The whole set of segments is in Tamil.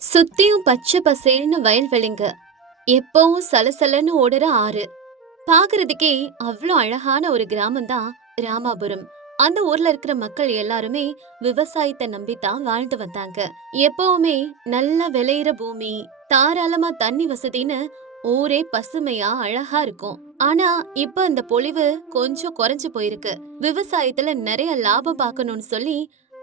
சுத்தியும் பச்சை பசேல்னு வயல்வெளிங்க. எப்பவும் சலசலன்னு ஓடுற ஆறு. பாக்குறதுக்கே அவ்ளோ அழகான ஒரு கிராமம் தான் ராமாபுரம். அந்த ஊர்ல இருக்கிற மக்கள் எல்லாருமே விவசாயத்தை நம்பித்தான் வாழ்ந்து வந்தாங்க. எப்பவுமே நல்லா விளையிற பூமி, தாராளமா தண்ணி வசதின்னு ஊரே பசுமையா அழகா இருக்கும். ஆனா இப்ப அந்த பொலிவு கொஞ்சம் குறைஞ்சு போயிருக்கு. விவசாயத்துல நிறைய லாபம் பார்க்கணும்னு சொல்லி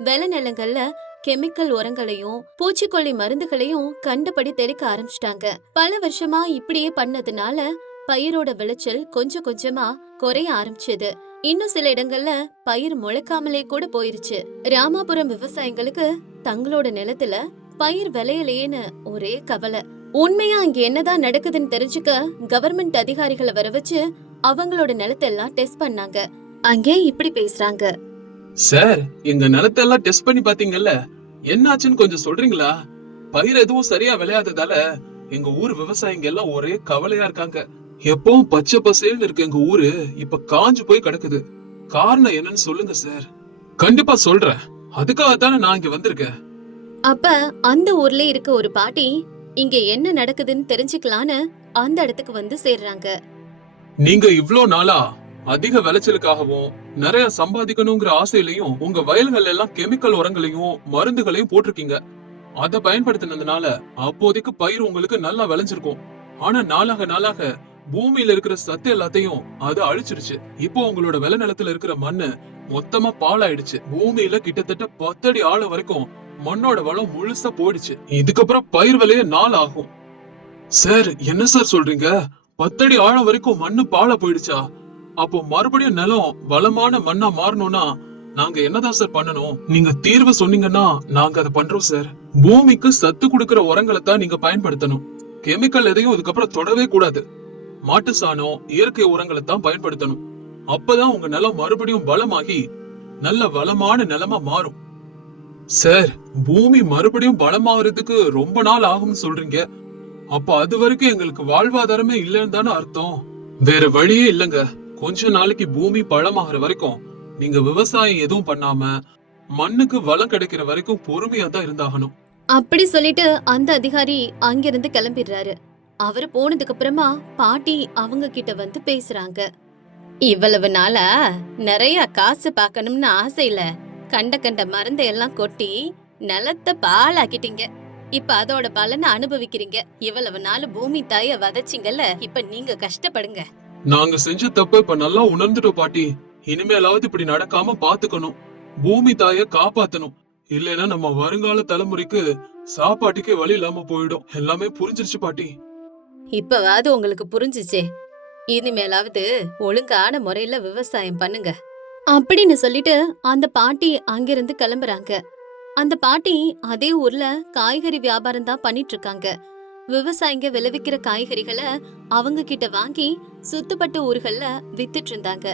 விளைநிலங்கள்ல கெமிக்கல் உரங்களையும் பூச்சிக்கொல்லி மருந்துகளையும் கண்டபடி தெளிக்க ஆரம்பிச்சிட்டாங்க. பல வருஷமா இப்படியே பண்ணதுனால பயிரோட விளைச்சல் கொஞ்சம் கொஞ்சமா குறைய ஆரம்பிச்சது. இன்னும் சில இடங்கள்ல பயிர் முளைக்காமலே கூட போயிருச்சு. ராமாபுரம் விவசாயிங்களுக்கு தங்களோட நிலத்துல பயிர் விளையலையேன்னு ஒரே கவலை. உண்மையா அங்க என்னதான் நடக்குதுன்னு தெரிஞ்சுக்க கவர்மெண்ட் அதிகாரிகளை வர வச்சு அவங்களோட நிலத்தெல்லாம் டெஸ்ட் பண்ணாங்க. அங்கே இப்படி பேசுறாங்க. சார், எங்க நிலத்தெல்லாம் டெஸ்ட் பண்ணி பாத்தீங்கல்ல, என்னாச்சுன்னு கொஞ்சம் சொல்றீங்களா? பயிர் எதுவும் சரியா விளையாததால எங்க ஊர் விவசாயிங்க எல்லாம் ஒரே கவலையா இருக்காங்க. எப்பவும் பச்சை பசேல்னு இருக்கு எங்க ஊரு, இப்ப காஞ்சு போய் கிடக்குது. காரணம் என்னன்னு சொல்லுங்க சார். கண்டிப்பா சொல்றேன், அதுக்காகத்தானே நான் இங்க வந்திருக்கேன். அப்ப அந்த ஊர்ல இருக்க ஒரு பாட்டி இங்க என்ன நடக்குதுன்னு தெரிஞ்சுக்கலான்னு அந்த இடத்துக்கு வந்து சேர்றாங்க. நீங்க இவ்ளோ நாளா அதிக விளைச்சலுக்காகவும் நிறைய சம்பாதிக்கணுங்கிற ஆசையிலையும் உங்க வயல்கள் எல்லாம் கெமிக்கல் உரங்களையும் மருந்துகளையும் போட்டிருக்கீங்க. அதை பயன்படுத்தினதுனால அப்போதைக்கு பயிர் உங்களுக்கு நல்லா விளைஞ்சிருக்கும். ஆனா நாளாக நாளாக பூமியில இருக்கிற சத்து எல்லாத்தையும் அது அழிச்சிருச்சு. இப்போ உங்களோட விளைநிலத்துல இருக்கிற மண்ணு மொத்தமா பாழாயிடுச்சு. பூமியில கிட்டத்தட்ட 10 அடி ஆழம் வரைக்கும் மண்ணோட வளம் முழுசா போயிடுச்சு. இதுக்கப்புறம் பயிர் விளைய நாள் ஆகும். சார், என்ன சார் சொல்றீங்க? 10 அடி ஆழம் வரைக்கும் மண்ணு பாழா போயிடுச்சா? அப்போ மறுபடியும் நிலம் வளமான மண்ணா மாறணும்னா நாங்க என்னதான் சார் பண்ணணும்? நீங்க தீர்வு சொன்னீங்கன்னா நாங்க அதை பண்றோம் சார். பூமிக்கு சத்து கொடுக்கிற உரங்களை தான் நீங்க பயன்படுத்தணும். கெமிக்கல் எதையும் இதுக்கப்புறம் தொடவே கூடாது. மாட்டு சாணம், இயற்கை உரங்களை தான் பயன்படுத்தணும். அப்பதான் உங்க நிலம் மறுபடியும் பலமாகி நல்ல வளமான நிலமா மாறும். சார், பூமி மறுபடியும் பலமாகறதுக்கு ரொம்ப நாள் ஆகும்னு சொல்றீங்க. அப்ப அது வரைக்கும் எங்களுக்கு வாழ்வாதாரமே இல்லைன்னு தானே அர்த்தம்? வேற வழியே இல்லங்க. கொஞ்ச நாளைக்கு பூமி பழமாகற வரைக்கும் நீங்க விவசாயம் எதுவும் பண்ணாம மண்ணுக்கு வளம் கிடைக்கிற வரைக்கும் பொறுமையா தான் இருந்தாகணும். அப்படி சொல்லிட்டு அந்த அதிகாரி அங்கிருந்து கிளம்பிடுறாரு. அவரு போனதுக்கு அப்புறமா பாட்டி அவங்க கிட்ட வந்து பேசுறாங்க. இவ்வளவு நாளா நிறைய காசு பார்க்கணும்னு ஆசையில கண்ட கண்ட மருந்தை எல்லாம் கொட்டி நிலத்தை பாழாக்கிட்டீங்க. இப்ப அதோட பலனை அனுபவிக்கிறீங்க. இவ்வளவு நாள் பூமி தாய வதச்சிங்கல்ல, இப்ப நீங்க கஷ்டப்படுங்க. நாங்க செஞ்ச தப்ப இப்ப நல்லா உணர்ந்துட்டோம் பாட்டி. இனிமேலாவது இப்படி நடக்காம பாத்துக்கணும். பூமி தாய காப்பாத்தணும். இல்லைன்னா நம்ம வருங்கால தலைமுறைக்கு சாப்பாட்டுக்கே வழி இல்லாம போயிடும். எல்லாமே புரிஞ்சிருச்சு பாட்டி. இப்பவாவது உங்களுக்கு புரிஞ்சுச்சே. இனிமேலாவது ஒழுங்கான முறையில விவசாயம் பண்ணுங்க அப்படின்னு சொல்லிட்டு அந்த பாட்டி அங்கிருந்து கிளம்புறாங்க. அந்த பாட்டி அதே ஊர்ல காய்கறி வியாபாரம் தான் பண்ணிட்டு இருக்காங்க. விவசாயிங்க விளைவிக்கிற காய்கறிகளை அவங்க கிட்ட வாங்கி சுத்துப்பட்ட ஊர்கள்ல வித்துட்டு இருந்தாங்க.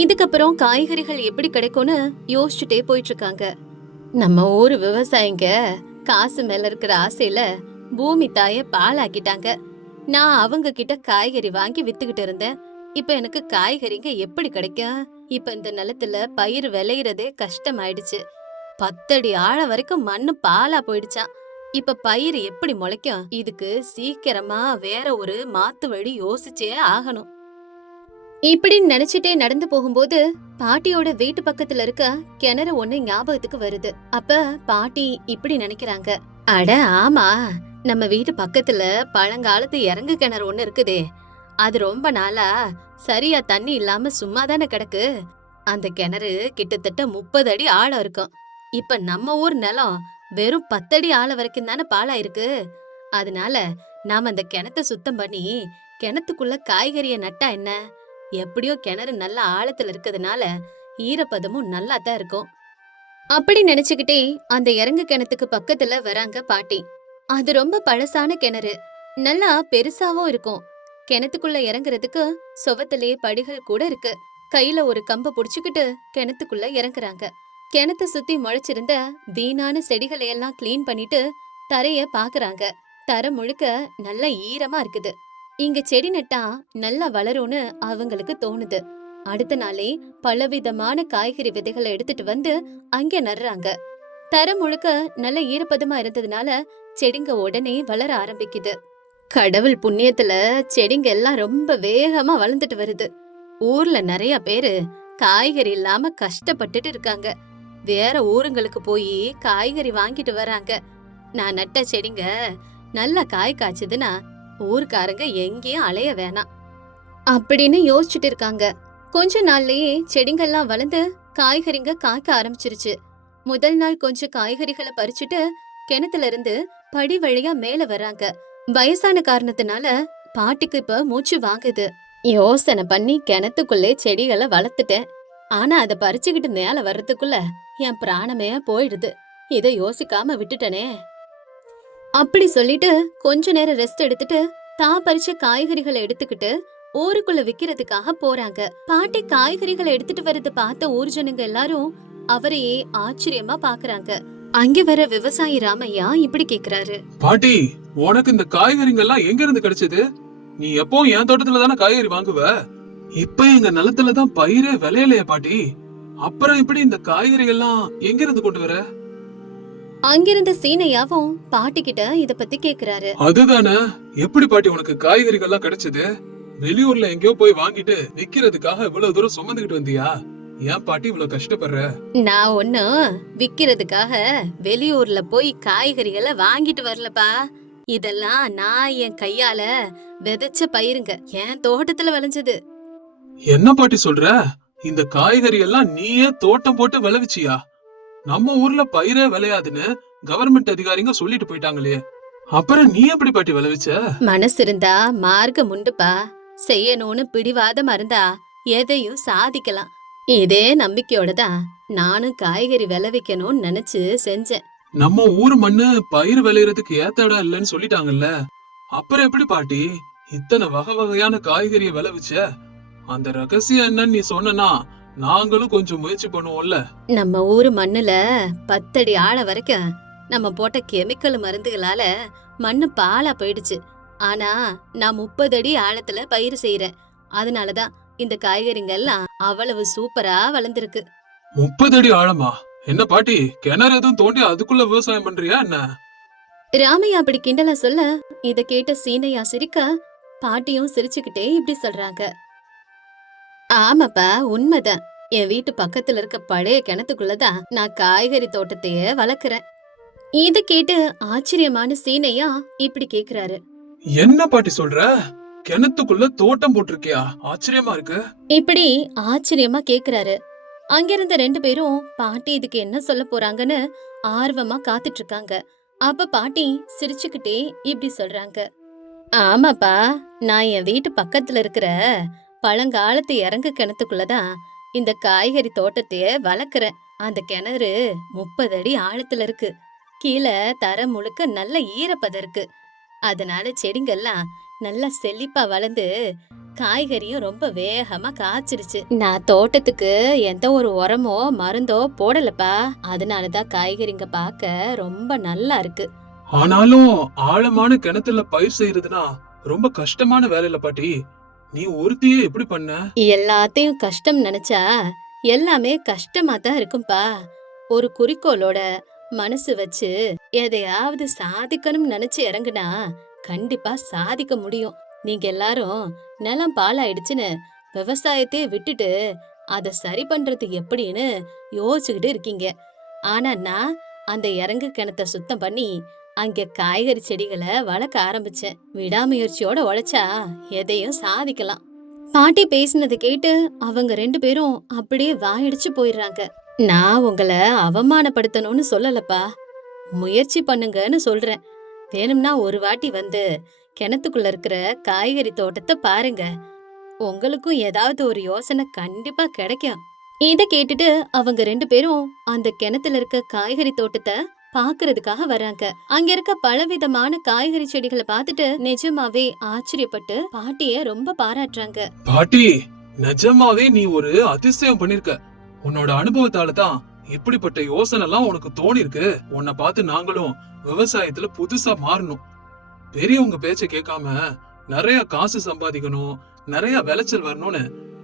இதுக்கப்புறம் காய்கறிகள் எப்படி கிடைக்கும்னு யோசிச்சுட்டே போயிட்டு இருக்காங்க. நம்ம ஊரு விவசாயிங்க காசு மேல இருக்கிற ஆசையில பூமி தாய பாழாக்கிட்டாங்க. நான் அவங்க கிட்ட காய்கறி வாங்கி வித்துக்கிட்டு இருந்தேன். இப்ப எனக்கு காய்கறிங்க எப்படி கிடைக்கும்? இப்ப இந்த நிலத்துல பயிர் விளையிறதே கஷ்டமாயிடுச்சு. 10 அடி ஆழம் வரைக்கும் மண்ணு பாலா போயிடுச்சான். இப்ப பயிர் எப்படி முளைக்கும்? இதுக்கு சீக்கிரமா வேற ஒரு மாத்து வழி யோசிச்சே ஆகணும். இப்படி நினைச்சிட்டே நடந்து போகும்போது பாட்டியோட வீட்டு பக்கத்துல இருக்க கிணறு ஒண்ணு ஞாபகத்துக்கு வருது. அப்ப பாட்டி இப்படி நினைக்கிறாங்க. அட ஆமா, நம்ம வீட்டு பக்கத்துல பழங்காலத்து இறங்கு கிணறு ஒண்ணு இருக்குதே. அது ரொம்ப நாளா சரியா தண்ணி இல்லாம சும்மா தானே கிடக்கு. அந்த கிணறு கிட்டத்தட்ட 30 அடி ஆழம் இருக்கும். இப்ப நம்ம ஊர் நிலம் வெறும் 10 அடி ஆழம் வரைக்கும் தானே பாழாயிருக்கு. அதனால நாம அந்த கிணத்தை சுத்தம் பண்ணி கிணத்துக்குள்ள காய்கறிய நட்டா என்ன? எப்படியோ கிணறு நல்ல ஆழத்துல இருக்கிறதுனால ஈரப்பதமும் நல்லா தான் இருக்கும். அப்படி நினைச்சுக்கிட்டே அந்த இறங்கு கிணத்துக்கு பக்கத்துல வராங்க பாட்டி. அது ரொம்ப பழசான கிணறு, நல்லா பெருசாவும் இருக்கும். கிணத்துக்குள்ள இறங்குறதுக்கு சுவத்திலே படிகள் கூட இருக்கு. கையில ஒரு கம்ப புடிச்சுக்கிட்டு கிணத்துக்குள்ள இறங்குறாங்க. கிணத்தை சுத்தி முளைச்சிருந்த வீணான செடிகளை எல்லாம் கிளீன் பண்ணிட்டு தரைய பாக்குறாங்க. தரை முழுக்க நல்ல ஈரமா இருக்குது. இங்க செடி நட்டா நல்லா வளரும்னு அவங்களுக்கு தோணுது. அடுத்த நாளே பலவிதமான காய்கறி விதைகளை எடுத்துட்டு வந்து அங்க நடுறாங்க. தரம் முழுக்க நல்ல ஈரப்பதமா இருந்ததுனால செடிங்க உடனே வளர ஆரம்பிக்குது. கடவுள் புண்ணியத்துல செடிங்க எல்லாம் ரொம்ப வேகமா வளர்ந்துட்டு வருது. ஊர்ல நிறைய பேரு காய்கறி இல்லாம கஷ்டப்பட்டுட்டு இருக்காங்க. வேற ஊருங்களுக்கு போய் காய்கறி வாங்கிட்டு வராங்க. நான் நட்ட செடிங்க நல்ல காய் காய்ச்சதுன்னா ஊருக்காரங்க எங்கேயும் அலைய வேணாம் அப்படின்னு யோசிச்சுட்டு இருக்காங்க. கொஞ்ச நாள்லயே செடிங்கெல்லாம் வளர்ந்து காய்கறிங்க காய்க்க ஆரம்பிச்சிருச்சு. முதல் நாள் கொஞ்சம் காய்கறிகளை பறிச்சுட்டு கிணத்துல இருந்து படி வழியா மேல வராங்க. வயசான காரணத்தினால பாட்டிக்கு இப்ப மூச்சு வாங்குது. யோசனை பண்ணி கிணத்துக்குள்ளே செடிகளை வளர்த்துட்டேன். ஆனா அதை பறிச்சுக்கிட்டு மேல வர்றதுக்குள்ள என் பிராணமே போயிடுது. இதை யோசிக்காம விட்டுட்டனே. அப்படி சொல்லிட்டு கொஞ்ச நேரம் ரெஸ்ட் எடுத்துட்டு தான் பறிச்ச காய்கறிகளை எடுத்துக்கிட்டு ஊருக்குள்ள விக்கிறதுக்காக போறாங்க. பாட்டி காய்கறிகளை எடுத்துட்டு வரது பார்த்த ஊர் ஜனங்க எல்லாரும் அவரையே ஆச்சரியமா பாக்குறாங்க. அங்க வர விவசாயி ராமையா இப்படி கேக்குறாரு. பாட்டி, உனக்கு இந்த காய்கறிங்க எல்லாம் எங்க இருந்து கிடைச்சது? நீ எப்பவும் என் தோட்டத்துல தானே காய்கறி வாங்குவ. இப்ப எங்க நிலத்துலதான் பயிரே விளையலையே பாட்டி. அப்புறம் இப்படி இந்த காய்கறி எல்லாம் எங்க இருந்து கொண்டு வர? அங்கிருந்த சீனையாவும் பாட்டி கிட்ட இத பத்தி கேக்குறாரு. அதுதானே, எப்படி பாட்டி உனக்கு காய்கறிகள் எல்லாம் கிடைச்சது? வெளியூர்ல எங்கேயோ போய் வாங்கிட்டு விக்கிறதுக்காக இவ்வளவு தூரம் சுமந்துகிட்டு வந்தியா? ஏன் பாட்டி இவ்வளவு கஷ்டப்படுற? நான் ஒன்னும் விக்கிறதுக்காக வெளியூர்ல போய் காய்கறிகளை வாங்கிட்டு வரலப்பா. இதெல்லாம் நான் என் கையால விதைச்ச பயிருங்க, என் தோட்டத்துல விளைஞ்சது. என்ன பாட்டி சொல்ற? இந்த காய்கறி எல்லாம் நீயே தோட்டம் போட்டு விளைவிச்சியா? நம்ம ஊர்ல பயிரே விளையாதுன்னு கவர்மெண்ட் அதிகாரிங்க சொல்லிட்டு போயிட்டாங்களே, அப்புறம் நீ எப்படி பாட்டி விளைவிச்ச? மனசு இருந்தா மார்க்கம் உண்டுப்பா. செய்யணும்னு பிடிவாதமா இருந்தா எதையும் சாதிக்கலாம். இதே நம்பிக்கையோட தான் நானும் காய்கறி விளைவிக்கணும்னு நினைச்சு செஞ்சேன். நம்ம ஊர் மண்ணு பயிர் விளையறதுக்கு ஏத்த இடம் இல்லைன்னு சொல்லிட்டாங்கல்ல, அப்புறம் எப்படி பாட்டி இத்தனை வகை வகையான காய்கறியை விளைவிச்ச? அந்த ரகசியம் என்னன்னு நீ சொன்னா நாங்களும் கொஞ்சம் முயற்சி பண்ணுவோம்ல. நம்ம ஊரு மண்ணுல 10 அடி ஆழ வரைக்கும் நம்ம போட்ட கெமிக்கல் மருந்துகளால மண்ணு பாலா போயிடுச்சு. ஆனா நான் 30 அடி ஆழத்துல பயிர் செய்யறேன். அதனாலதான் இந்த காய்கறிங்க எல்லாம் அவ்வளவு சூப்பரா வளர்ந்துருக்கு. 30 அடி ஆழமா? என்ன பாட்டி, கிணறு எதுவும் தோண்டி அதுக்குள்ள விவசாயம் பண்றியா என்ன? ராமையா அப்படி கிண்டலா சொல்ல இத கேட்ட சீனையா சிரிக்க பாட்டியும் சிரிச்சுக்கிட்டே இப்படி சொல்றாங்க. ஆமாப்பா, உண்மைதான். என் வீட்டு பக்கத்துல இருக்க பழைய கிணத்துக்குள்ளதான் நான் காய்கறி தோட்டத்தையே வளர்க்கறேன். இத கேட்டு ஆச்சரியமான சீனையா இப்படி கேக்குறாரு. என்ன பாட்டி சொல்ற? கிணத்துக்குள்ள தோட்டம் போட்டிருக்கியா? ஆச்சரியமா இருக்கு. இப்படி ஆச்சரியமா கேக்குறாரு. அங்கிருந்த 2 பேரும் பாட்டி இதுக்கு என்ன சொல்ல போறாங்கன்னு ஆர்வமா காத்துட்டு இருக்காங்க. அப்ப பாட்டி சிரிச்சுக்கிட்டே இப்படி சொல்றாங்க. ஆமாப்பா, நான் என் வீட்டு பக்கத்துல இருக்கிற பழங்காலத்து இறங்கு கிணத்துக்குள்ளதான் இந்த காய்கறி தோட்டத்தையே வளர்க்கறேன். அந்த கிணறு 30 அடி ஆழத்துல இருக்கு. கீழே தர முழுக்க நல்ல ஈரப்பதம் இருக்கு. அதனால செடிங்கெல்லாம் நல்லா செழிப்பா வளர்ந்து காய்கறியும் ரொம்ப வேகமா காய்ச்சிருச்சு. நான் தோட்டத்துக்கு எந்த ஒரு உரமோ மருந்தோ போடலப்பா. அதனாலதான் காய்கறிங்க பார்க்க ரொம்ப நல்லா இருக்கு. ஆனாலும் ஆழமான கிணத்துல பயிர் செய்யறதுனா ரொம்ப கஷ்டமான வேலையில பாட்டி. நீ ஒருத்தியே எப்படி பண்ண? எல்லாத்தையும் கஷ்டம் நினைச்சா எல்லாமே கஷ்டமா தான் இருக்கும்பா. ஒரு குறிக்கோளோட மனசு வச்சு எதையாவது சாதிக்கணும்னு நினைச்சு இறங்குனா கண்டிப்பா சாதிக்க முடியும். நீங்க எல்லாரும் நிலம் பாலாயிடுச்சுன்னு விவசாயத்தையே விட்டுட்டு அதை சரி பண்றது எப்படின்னு யோசிச்சுக்கிட்டு இருக்கீங்க. ஆனா நான் அந்த இறங்கு கிணத்த சுத்தம் பண்ணி அங்க காய்கறி செடிகளை வளர்க்க ஆரம்பிச்சேன். விடாமுயற்சியோட உழைச்சா எதையும் சாதிக்கலாம். பாட்டி பேசினதை கேட்டு அவங்க 2 பேரும் அப்படியே வாயடிச்சு போயிடுறாங்க. நான் உங்களை அவமானப்படுத்தணும்னு சொல்லலப்பா, முயற்சி பண்ணுங்கன்னு சொல்றேன். வேணும்னா ஒரு வாட்டி வந்து கிணத்துக்குள்ள இருக்கிற காய்கறி தோட்டத்தை பாருங்க. உங்களுக்கும் ஏதாவது ஒரு யோசனை கண்டிப்பா கிடைக்கும். இத கேட்டுட்டு அவங்க 2 பேரும் அந்த கிணத்துல இருக்க காய்கறி தோட்டத்தை பாக்குறதுக்காக வராங்க. அங்க இருக்க பலவிதமான காய்கறி செடிகளை பார்த்துட்டு நிஜமாவே ஆச்சரியப்பட்டு பாட்டிய ரொம்ப பாராட்டுறாங்க. பாட்டி, நிஜமாவே நீ ஒரு அதிசயம் பண்ணிருக்க. உன்னோட அனுபவத்தால தான் இப்படிப்பட்ட யோசனை எல்லாம் உனக்கு தோணி இருக்கு. உன்னை பார்த்து நாங்களும் விவசாயத்துல புதுசா மாறணும். பெரியவங்க பேச்ச கேட்காம நிறைய காசு சம்பாதிக்கணும், நிறைய விளைச்சல் வரணும்னு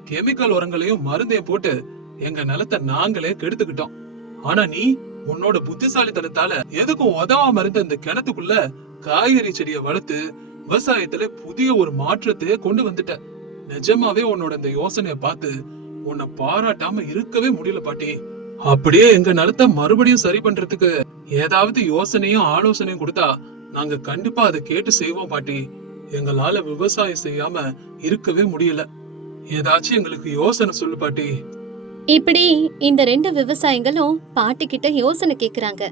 கெமிக்கல் உரங்களையும் மருந்தையும் போட்டு எங்க நிலத்தை நாங்களே கெடுத்துக்கிட்டோம். ஆனா நீ உன்னோட புத்திசாலித்தனத்தால எதுக்கும் உதவாம இருந்த இந்த கிணத்துக்குள்ள காய்கறி செடியை வளர்த்து விவசாயத்துல புதிய ஒரு மாற்றத்தை கொண்டு வந்துட்ட. நிஜமாவே உன்னோட இந்த யோசனைய பார்த்து உன்னை பாராட்டாம இருக்கவே முடியல பாட்டி. அப்படியே எங்க நிலத்தை மறுபடியும் சரி பண்றதுக்கு ஏதாவது யோசனையும் ஆலோசனையும் கொடுத்தா நாங்க கண்டிப்பா அதை கேட்டு செய்வோம் பாட்டி. எங்களால விவசாயம் செய்யாம இருக்கவே முடியல. ஏதாச்சும் எங்களுக்கு யோசனை சொல்லு பாட்டி. இப்படி இந்த 2 விவசாயிகளும் பாட்டி கிட்ட யோசனை கேக்குறாங்க.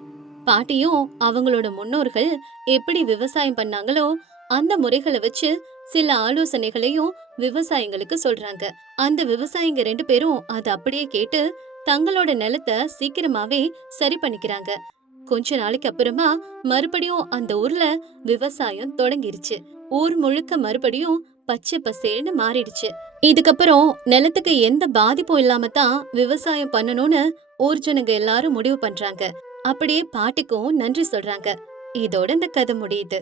பாட்டியும் அவங்களோட முன்னோர்கள் எப்படி விவசாயம் பண்ணாங்களோ அந்த முறைகளை வச்சு சில ஆலோசனைகளையும் விவசாயிங்களுக்கு சொல்றாங்க. அந்த விவசாயிங்க 2 பேரும் அதை அப்படியே கேட்டு தங்களோட நிலத்தை சீக்கிரமாவே சரி பண்ணிக்கிறாங்க. கொஞ்ச நாளைக்கு அப்புறமா மறுபடியும் அந்த ஊர்ல விவசாயம் தொடங்கிருச்சு. ஊர் முழுக்க மறுபடியும் பச்சை பசேல்னு மாறிடுச்சு. இதுக்கப்புறம் நிலத்துக்கு எந்த பாதிப்பும் இல்லாம தான் விவசாயம் பண்ணணும்னு ஊர் ஜனங்க எல்லாரும் முடிவு பண்றாங்க. அப்படியே பாட்டிக்கும் நன்றி சொல்றாங்க. இதோட இந்த கதை முடியுது.